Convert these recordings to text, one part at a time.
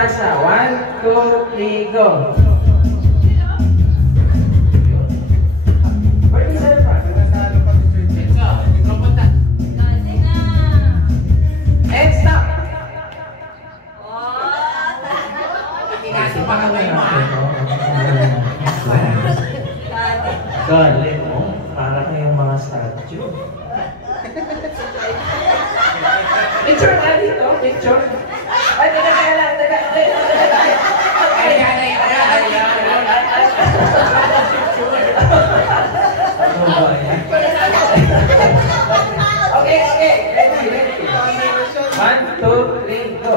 dance na. 1, 2, 3, go. And stop. Galing mo. Para kayong mga statue. Picture na dito. Picture. Ay, teka lang. Okay. Ready. 1, 2, 3, go.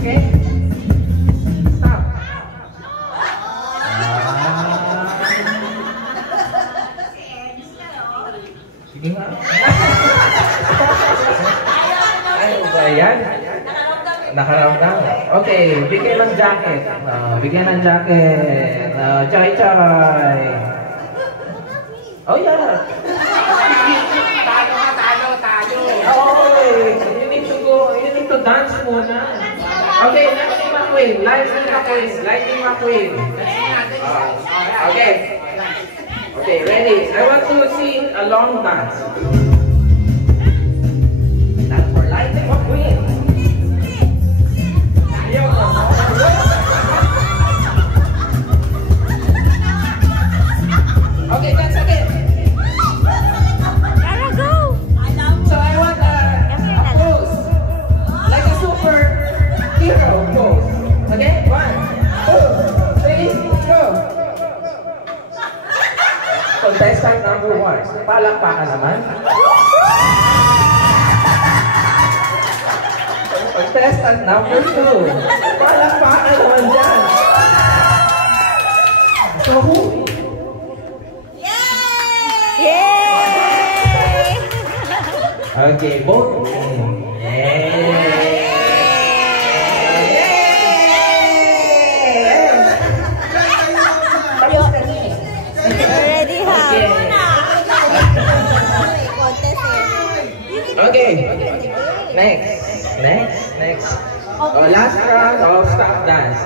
Okay. Stop. Sige nga. Ano ba yan? Nakaramdam. Okay, bigyan ng jacket. Bigyan ng jacket. Choy. Oh, yeah. Talo. Okay, you need to dance muna. Okay, Lightning McQueen. Okay, ready. I want to sing a long dance. That's for Lightning McQueen. Okay, that's okay. Go! So I want a pose, like a superhero pose. Okay, 1, 2, 3, go. Contestant number 1. Palakpakan naman. Contestant number 2. Palakpakan naman dyan. So who? Yay! Okay, both. Already have. Okay. Next. Oh, last round of stop dance.